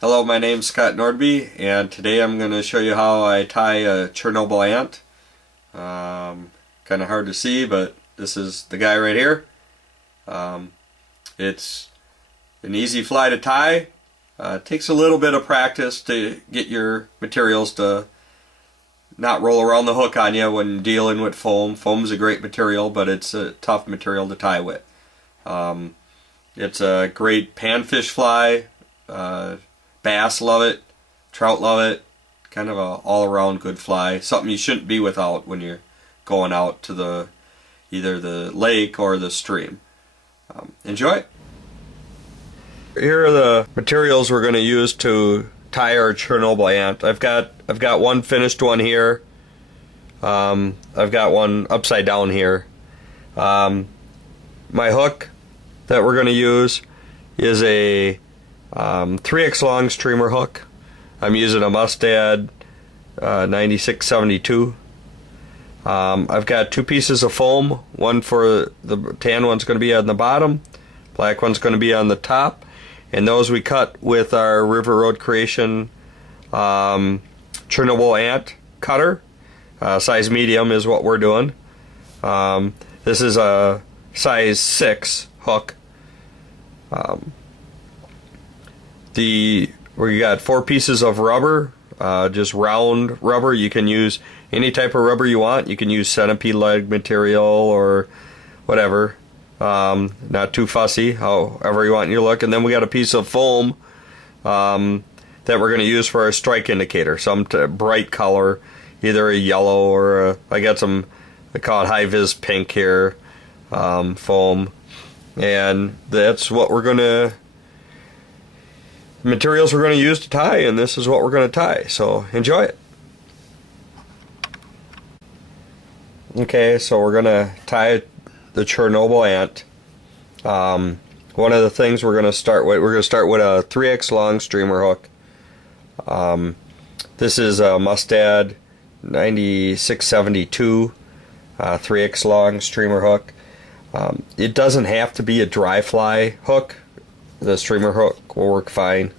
Hello, my name's Scott Nordby, and today I'm going to show you how I tie a Chernobyl ant. Kind of hard to see, but this is the guy right here. It's an easy fly to tie. It takes a little bit of practice to get your materials to not roll around the hook on you when dealing with foam. Foam's a great material, but it's a tough material to tie with. It's a great panfish fly. Bass love it, trout love it, kind of a all-around good fly. Something you shouldn't be without when you're going out to either the lake or the stream. Enjoy. Here are the materials we're going to use to tie our Chernobyl ant. I've got one finished one here. I've got one upside down here. My hook that we're going to use is a 3x long streamer hook. I'm using a Mustad 9672. I've got two pieces of foam. One for the tan one's going to be on the bottom, black one's going to be on the top, and those we cut with our River Road Creation Chernobyl Ant cutter. Size medium is what we're doing. This is a size 6 hook. We got 4 pieces of rubber, just round rubber. You can use any type of rubber you want. You can use centipede leg material or whatever. Not too fussy, however you want your look. And then we got a piece of foam that we're going to use for our strike indicator. Some bright color, either a yellow or I got some, they call it high-vis pink here, foam. And that's what we're going to materials we're going to use to tie, and this is what we're going to tie, so enjoy it. Okay, so we're going to tie the Chernobyl ant. One of the things we're going to start with a 3x long streamer hook. This is a Mustad 9672 3x long streamer hook. It doesn't have to be a dry fly hook. The streamer hook will work fine.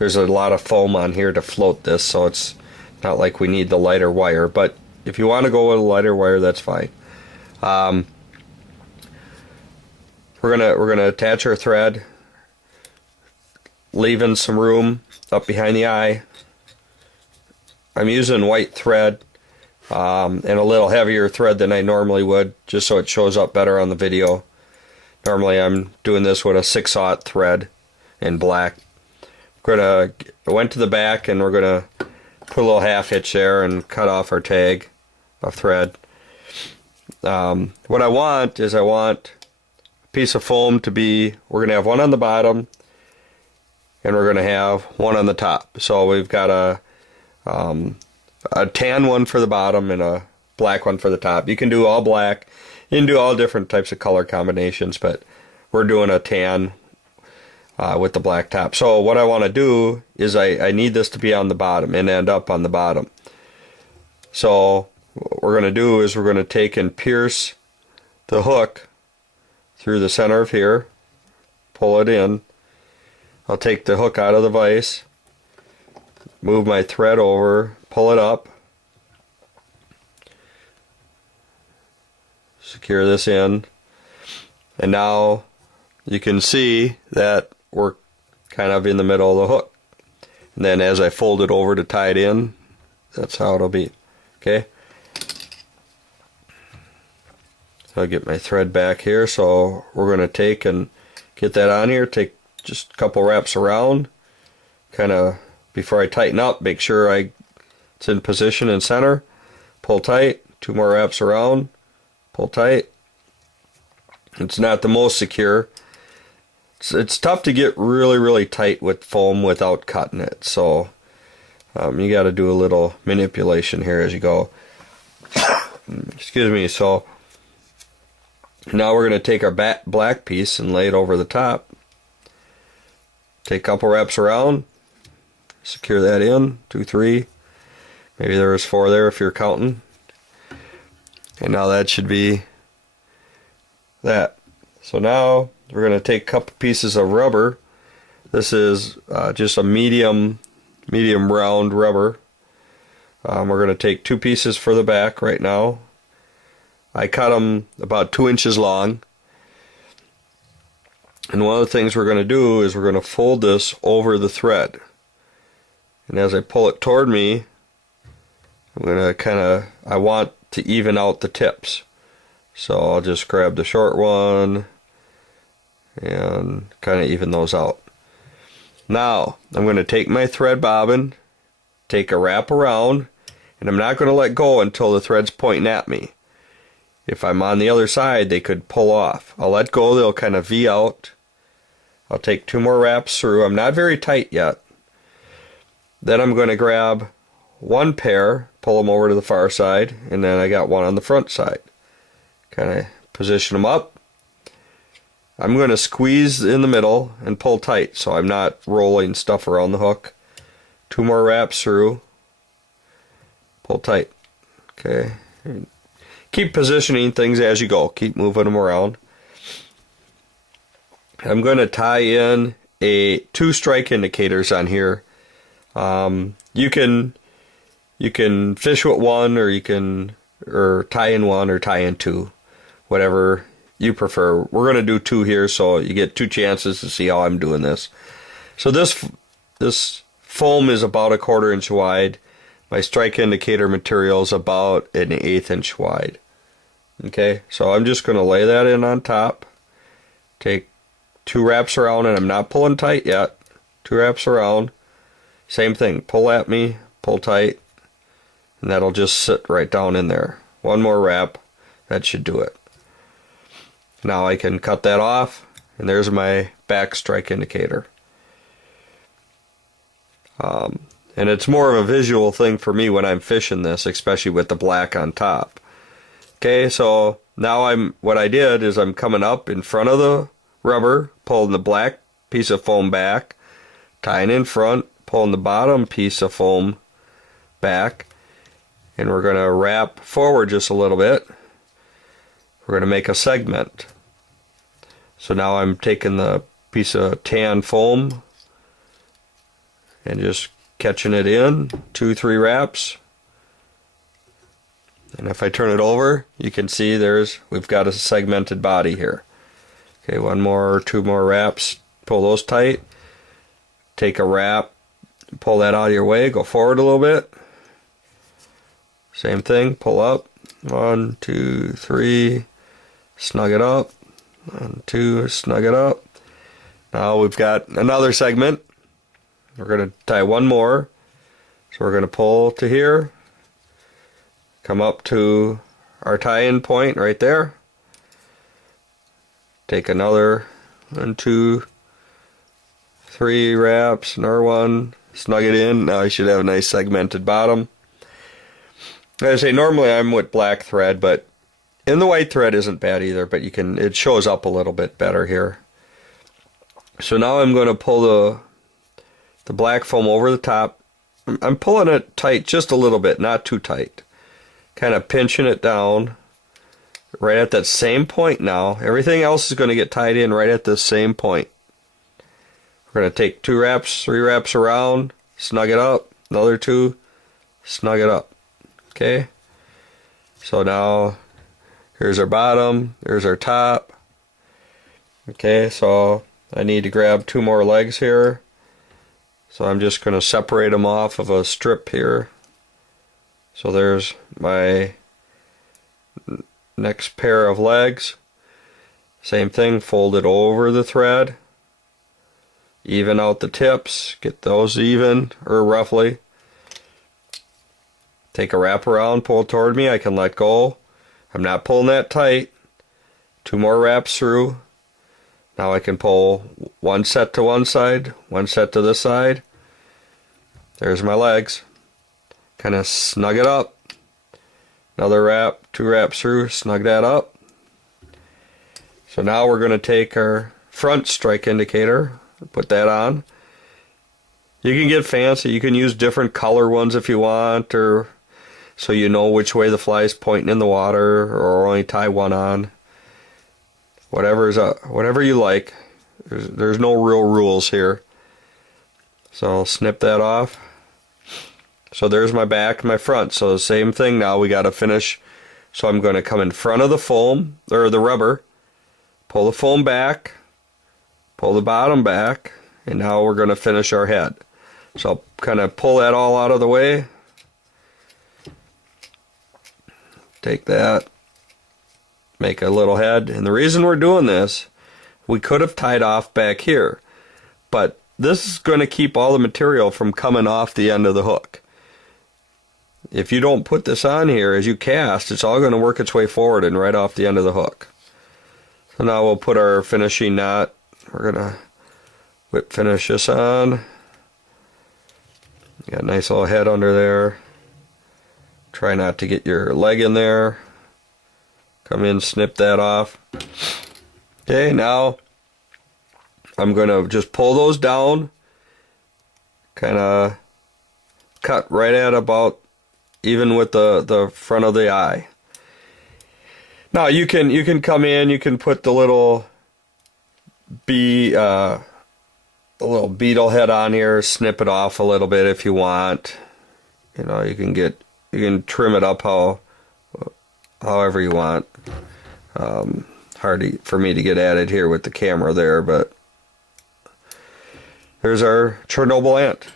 There's a lot of foam on here to float this, so it's not like we need the lighter wire, but if you want to go with a lighter wire, that's fine. We're gonna attach our thread, leaving some room up behind the eye. I'm using white thread and a little heavier thread than I normally would, just so it shows up better on the video. Normally I'm doing this with a 6/0 thread in black. I went to the back and we're gonna put a little half hitch there and cut off our tag of thread. What I want a piece of foam to be, we're gonna have one on the bottom and we're gonna have one on the top. So we've got a tan one for the bottom and a black one for the top. You can do all black. You can do all different types of color combinations, but we're doing a tan with the black top. So what I want to do is I need this to be on the bottom and end up on the bottom. So what we're going to do is we're going to take and pierce the hook through the center of here, pull it in. I'll take the hook out of the vise, move my thread over, pull it up, secure this in, and now you can see that we're kind of in the middle of the hook. And then as I fold it over to tie it in, that's how it'll be. Okay, so I'll get my thread back here. So we're going to take and get that on here, take just a couple wraps around, kind of before I tighten up, make sure it's in position in center, pull tight, 2 more wraps around, pull tight. It's not the most secure. It's tough to get really tight with foam without cutting it, so you got to do a little manipulation here as you go. Excuse me. So now we're going to take our black piece and lay it over the top. Take a couple wraps around, secure that in, 2, 3. Maybe there was 4 there if you're counting. And now that should be that. So now we're going to take a couple pieces of rubber This is just a medium round rubber. We're going to take 2 pieces for the back right now. I cut them about 2 inches long. And one of the things we're going to do is we're going to fold this over the thread. And as I pull it toward me, I'm going to I want to even out the tips. So I'll just grab the short one and kind of even those out. Now, I'm going to take my thread bobbin, take a wrap around, and I'm not going to let go until the thread's pointing at me. If I'm on the other side, they could pull off. I'll let go, they'll kind of V out. I'll take 2 more wraps through. I'm not very tight yet. Then I'm going to grab 1 pair, pull them over to the far side, and then I got 1 on the front side. Kind of position them up. I'm going to squeeze in the middle and pull tight so I'm not rolling stuff around the hook. 2 more wraps through. Pull tight. Okay. Keep positioning things as you go. Keep moving them around. I'm going to tie in 2 strike indicators on here. You can fish with 1, or you can tie in 1 or tie in 2, whatever you prefer. We're going to do 2 here, so you get 2 chances to see how I'm doing this. So this foam is about 1/4 inch wide. My strike indicator material is about 1/8 inch wide. Okay, so I'm just going to lay that in on top. Take 2 wraps around, and I'm not pulling tight yet. 2 wraps around. Same thing, pull at me, pull tight, and that'll just sit right down in there. 1 more wrap, that should do it. Now I can cut that off, and there's my back strike indicator. And it's more of a visual thing for me when I'm fishing this, especially with the black on top. Okay, so now what I did is I'm coming up in front of the rubber, pulling the black piece of foam back, tying in front, pulling the bottom piece of foam back, and we're going to wrap forward just a little bit. We're going to make a segment. So now I'm taking the piece of tan foam and just catching it in, 2-3 wraps. And if I turn it over, you can see we've got a segmented body here. Okay, 1 more or 2 more wraps, pull those tight, take a wrap, pull that out of your way, go forward a little bit. Same thing, pull up, 1, 2, 3, snug it up, 1, 2, snug it up. Now we've got another segment. We're going to tie 1 more. So we're going to pull to here, come up to our tie-in point right there. Take another 1, 2, 3 wraps, another 1, snug it in. Now I should have a nice segmented bottom. Like I say, normally I'm with black thread, but the white thread isn't bad either, but it shows up a little bit better here. So now I'm going to pull the black foam over the top. I'm pulling it tight just a little bit, not too tight. Kind of pinching it down right at that same point now. Everything else is going to get tied in right at the same point. We're going to take 2 wraps, 3 wraps around, snug it up, another 2, snug it up. Okay? So now here's our bottom, there's our top. Okay, so I need to grab 2 more legs here. So I'm just going to separate them off of a strip here. So there's my next pair of legs. Same thing, fold it over the thread. Even out the tips, get those even, or roughly. Take a wrap around, pull it toward me, I can let go. I'm not pulling that tight. 2 more wraps through. Now I can pull 1 set to one side, 1 set to this side. There's my legs. Kind of snug it up. Another wrap, 2 wraps through, snug that up. So now we're going to take our front strike indicator, put that on. You can get fancy, you can use different color ones if you want, or so you know which way the fly is pointing in the water, or only tie 1 on. Whatever you like. There's no real rules here. So I'll snip that off. So there's my back and my front. So the same thing now, we got to finish. So I'm going to come in front of the foam, or the rubber, pull the foam back, pull the bottom back, and now we're going to finish our head. So I'll kind of pull that all out of the way. Take that, make a little head. And the reason we're doing this, we could have tied off back here, but this is going to keep all the material from coming off the end of the hook. If you don't put this on here as you cast, it's all going to work its way forward and right off the end of the hook. So now we'll put our finishing knot. We're going to whip finish this on. You got a nice little head under there. Try not to get your leg in there. Come in, snip that off. Okay, now I'm going to just pull those down. Kind of cut right at about even with the front of the eye. Now you can come in, you can put the little beetle head on here, snip it off a little bit if you want. You know, you can trim it up however you want. Hard for me to get at it here with the camera there, but there's our Chernobyl ant.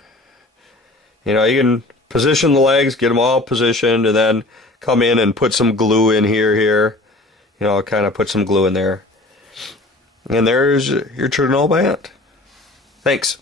You know, you can position the legs, get them all positioned, and then come in and put some glue in here. You know, kind of put some glue in there. And there's your Chernobyl ant. Thanks.